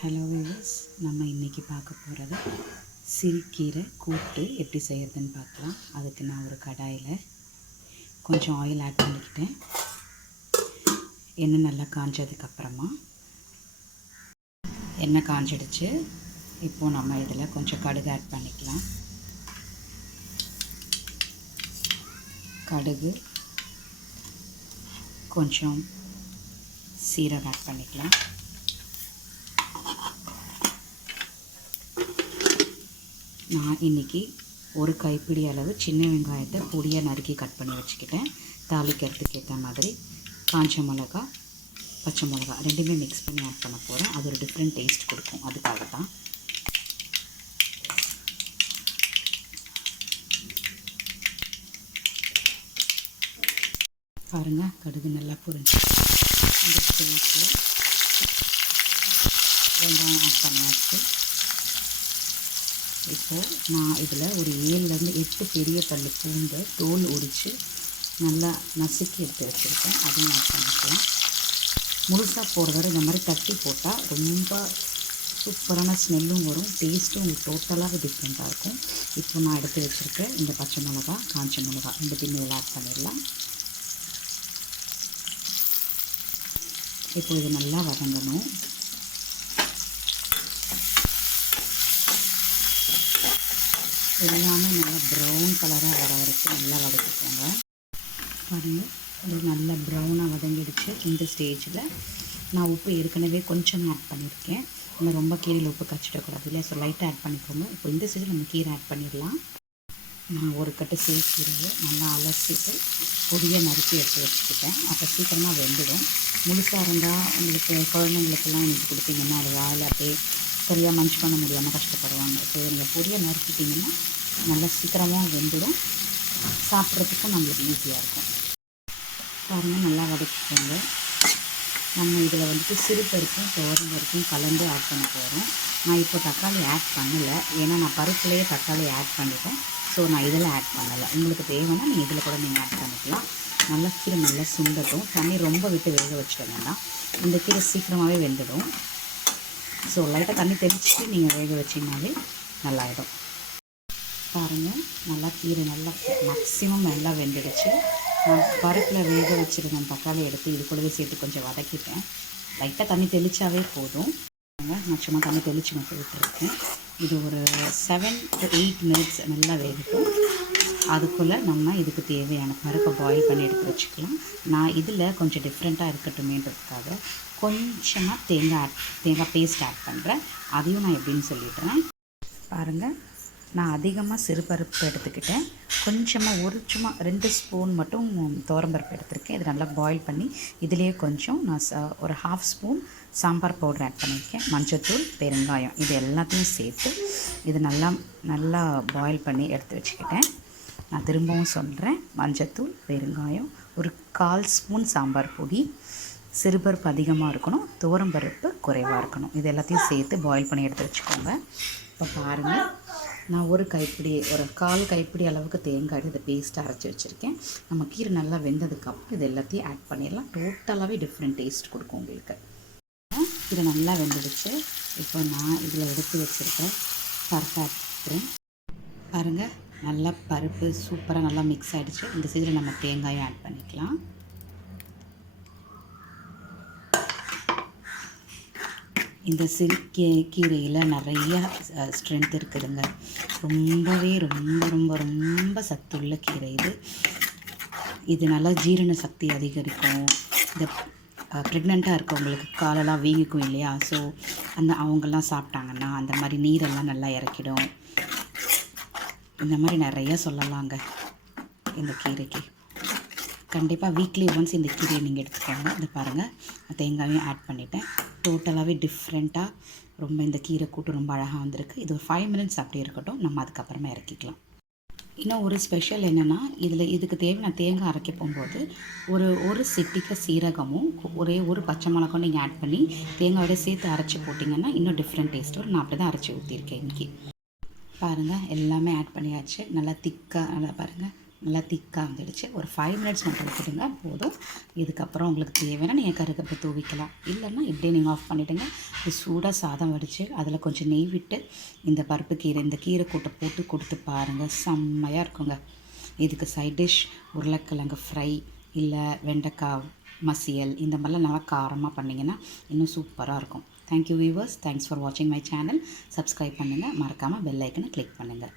Hello viewers, நம்ம இன்றைக்கி பார்க்க போகிறது சிறுகீரை கூட்டு எப்படி செய்கிறதுன்னு பார்க்கலாம். அதுக்கு நான் ஒரு கடாயில் கொஞ்சம் ஆயில் ஆட் பண்ணிக்கிட்டேன். எண்ணெய் நல்லா காஞ்சதுக்கப்புறமா எண்ணெய் காஞ்சிடுச்சு. இப்போது நம்ம இதில் கொஞ்சம் கடுகு ஆட் பண்ணிக்கலாம். கடுகு, கொஞ்சம் சீரகம் ஆட் பண்ணிக்கலாம். நான் இன்றைக்கி ஒரு கைப்பிடி அளவு சின்ன வெங்காயத்தை பொடியாக நறுக்கி கட் பண்ணி வச்சுக்கிட்டேன். தாளிக்கிறதுக்கு ஏற்ற மாதிரி காஞ்ச மிளகா, பச்சை மிளகா ரெண்டுமே மிக்ஸ் பண்ணி ஆட் பண்ண போகிறேன். அது ஒரு டிஃப்ரெண்ட் டேஸ்ட் கொடுக்கும், அதுக்காக தான். பாருங்கள், கடுகு நல்லா புரிஞ்சு இந்த ஸ்டேஜில் வெங்காயம் ஆட் பண்ணியாச்சு. இப்போது நான் இதில் ஒரு 7லேருந்து 8 பெரிய பல் பூண்டை தோல் உரித்து நல்லா நசுக்கி எடுத்து வச்சுருக்கேன். அதையும் ஆட் பண்ணிக்கலாம். முழுசாக போடுறத இந்த மாதிரி தட்டி போட்டால் ரொம்ப சூப்பரான ஸ்மெல்லும் வரும், டேஸ்ட்டும் உங்களுக்கு டோட்டலாகவே டிஃப்ரெண்ட்டாக இருக்கும். இப்போ நான் எடுத்து வச்சுருக்கேன் இந்த பச்சை மிளகா, காஞ்ச மிளகா ரெண்டுத்தையுமே இதில் ஆட் பண்ணிடலாம். இப்போ இது நல்லா வதங்கணும். எல்லாமே நல்லா ப்ரௌன் கலராக வர வரைக்கும் நல்லா வதக்கிக்கோங்க. பாருங்கள், இது நல்லா ப்ரௌனாக வதங்கிடுச்சு. இந்த ஸ்டேஜில் நான் உப்பு ஏற்கனவே கொஞ்சம் ஆட் பண்ணியிருக்கேன். நம்ம ரொம்ப கீரையில் உப்பு கச்சிடக்கூடாது இல்லையா, ஸோ லைட்டாக ஆட் பண்ணிக்கோங்க. இப்போ இந்த ஸ்டேஜில் நம்ம கீரை ஆட் பண்ணிடலாம். நான் ஒரு கட்டு கீரையை நல்லா அலசிட்டு பொடியாக நறுக்கி எடுத்து வச்சுக்கிட்டேன். அப்போ சீக்கிரமாக வெந்துடும். முழுசாக இருந்தால் உங்களுக்கு குழந்தைங்களுக்கெல்லாம் நீங்கள் கொடுத்தீங்கன்னா அது வாயில் அப்படியே சரியாக மஞ்ச் பண்ண முடியாமல் கஷ்டப்படுவாங்க. ஸோ நீங்கள் பொடியாக நறுக்கிட்டிங்கன்னா நல்லா சீக்கிரமாக வெந்துடும், சாப்பிட்றதுக்கும் நம்மளுக்கு ஈஸியாக இருக்கும். பாருங்கள், நல்லா வதக்கிக்கோங்க. நம்ம இதில் வந்துட்டு சிறு பருப்பும் துவரம் பருப்பும் கலந்து ஆட் பண்ண போகிறோம். நான் இப்போ தக்காளி ஆட் பண்ணலை, ஏன்னா நான் பருப்புலேயே தக்காளி ஆட் பண்ணிட்டேன். ஸோ நான் இதில் ஆட் பண்ணலை. உங்களுக்கு தேவைன்னா நீங்கள் இதில் கூட நீங்கள் ஆட் பண்ணிக்கலாம். நல்லா கீரை நல்லா சுண்டட்டும். தண்ணி ரொம்ப விட்டு வேக வச்சுக்க வேண்டாம், இந்த கீரை சீக்கிரமாகவே வெந்துடும். ஸோ லைட்டாக தண்ணி தெளிச்சுட்டு நீங்கள் வேக வச்சிங்கனாலே நல்லாயிடும். பாருங்கள், நல்லா கீரை நல்லா மேக்ஸிமம் நல்லா வெந்துடுச்சு. நான் பருப்பில் வேக வச்சுருக்கேன் தக்காளி எடுத்து இது கூடவே சேர்த்து கொஞ்சம் வதக்கிட்டேன். லைட்டாக தண்ணி தெளித்தாவே போதும். நான் சும்மா தண்ணி தெளித்து மட்டும் விட்டுருக்கேன். இது ஒரு 7 to 8 மினிட்ஸ் நல்லா வேகட்டும். அதுக்குள்ளே நம்ம இதுக்கு தேவையான பருப்பை பாயில் பண்ணி எடுத்து வச்சுக்கலாம். நான் இதில் கொஞ்சம் டிஃப்ரெண்ட்டாக இருக்கட்டுமேன்றதுக்காக கொஞ்சமாக தேங்காய் பேஸ்ட் ஆட் பண்ணுறேன். அதையும் நான் எப்படின்னு சொல்லிடுறேன். பாருங்கள், நான் அதிகமாக சிறுபருப்பு எடுத்துக்கிட்டேன். கொஞ்சமாக சும்மா 2 ஸ்பூன் மட்டும் துவரம்பருப்பு எடுத்துருக்கேன். இது நல்லா பாயில் பண்ணி இதிலேயே கொஞ்சம் நான் ஒரு 1/2 ஸ்பூன் சாம்பார் பவுடர் ஆட் பண்ணியிருக்கேன். மஞ்சள்தூள், பெருங்காயம் இது எல்லாத்தையும் சேர்த்து இது நல்லா பாயில் பண்ணி எடுத்து வச்சுக்கிட்டேன். நான் திரும்பவும் சொல்கிறேன், மஞ்சள்தூள், பெருங்காயம், ஒரு 1/4 ஸ்பூன் சாம்பார் பொடி, சிறுபருப்பு அதிகமாக இருக்கணும், துவரம்பருப்பு குறைவாக இருக்கணும். இது எல்லாத்தையும் சேர்த்து பாயில் பண்ணி எடுத்து வச்சுக்கோங்க. இப்போ பாருங்கள், நான் ஒரு 1/4 கைப்பிடி அளவுக்கு தேங்காய் இதை பேஸ்ட்டாக அரைச்சி வச்சுருக்கேன். நம்ம கீரை நல்லா வெந்ததுக்கப்புறம் இது எல்லாத்தையும் ஆட் பண்ணிடலாம். டோட்டலாகவே டிஃப்ரெண்ட் டேஸ்ட் கொடுக்கும் உங்களுக்கு. இது நல்லா வெந்துடுச்சு. இப்போ நான் இதில் எடுத்து வச்சுருக்கேன் பருப்பு ஆட் பண்ணுறேன். பாருங்கள், நல்லா பருப்பு சூப்பராக நல்லா மிக்ஸ் ஆகிடுச்சு. இந்த சைடில் நம்ம தேங்காயும் ஆட் பண்ணிக்கலாம். இந்த கீரையில் நிறைய ஸ்ட்ரென்த் இருக்குதுங்க. ரொம்பவே ரொம்ப ரொம்ப ரொம்ப சத்துள்ள கீரை இது. இது நல்லா ஜீரண சக்தி அதிகரிக்கும். இந்த ப்ரெக்னெண்ட்டாக இருக்கவங்களுக்கு காலெல்லாம் வீங்கிக்கும் இல்லையா, ஸோ அவங்கெல்லாம் சாப்பிட்டாங்கன்னா அந்த மாதிரி நீரெல்லாம் நல்லா இறக்கிடும். இந்த மாதிரி நிறைய சொல்லலாங்க இந்த கீரைக்கு. கண்டிப்பாக வீக்லி ஒன்ஸ் இந்த கீரையை நீங்கள் எடுத்துக்கோங்க. இது பாருங்கள், தேங்காயும் ஆட் பண்ணிட்டேன். டோட்டலாகவே டிஃப்ரெண்ட்டாக ரொம்ப இந்த கீரை கூட்டு ரொம்ப அழகாக வந்திருக்கு. இது ஒரு 5 மினிட்ஸ் அப்படியே இருக்கட்டும், நம்ம அதுக்கப்புறமா இறக்கிக்கலாம். இன்னும் ஒரு ஸ்பெஷல் என்னென்னா, இதுக்கு தேவையான தேங்காய் அரைக்க போகும்போது ஒரு சிட்டிக்கு சீரகமும் ஒரு பச்சை மிளகாயும் நீங்கள் ஆட் பண்ணி தேங்காயோட சேர்த்து அரைச்சி போட்டிங்கன்னா இன்னும் டிஃப்ரெண்ட் டேஸ்ட் வரும். நான் அப்படி தான் அரைச்சி ஊற்றிருக்கேன் இன்றைக்கி. பாருங்கள், எல்லாமே ஆட் பண்ணியாச்சு. நல்லா திக்காக நல்லா பாருங்கள் நல்லா திக்காக வந்துடுச்சு. ஒரு 5 மினிட்ஸ் மட்டும் விட்டுடுங்க போதும். இதுக்கப்புறம் உங்களுக்கு தேவைன்னா நீங்கள் கருவேப்பிலை தூவிக்கலாம், இல்லைன்னா இப்படியே நீங்கள் ஆஃப் பண்ணிவிடுங்க. இது சூடாக சாதம் வடித்து அதில் கொஞ்சம் நெய் விட்டு இந்த பருப்பு கீரை, இந்த கீரை கூட்டை போட்டு கொடுத்து பாருங்கள், செம்மையாக இருக்குங்க. இதுக்கு சைட் டிஷ் உருளைக்கிழங்கு ஃப்ரை இல்லை வெண்டைக்காய் மசியல் இந்த மாதிரிலாம் நல்லா காரமாக பண்ணிங்கன்னா இன்னும் சூப்பராக இருக்கும். தேங்க்யூ வியூவர்ஸ், தேங்க்ஸ் ஃபார் வாட்சிங் மை சேனல். சப்ஸ்கிரைப் பண்ணுங்கள், மறக்காமல் பெல் ஐக்கனை கிளிக் பண்ணுங்கள்.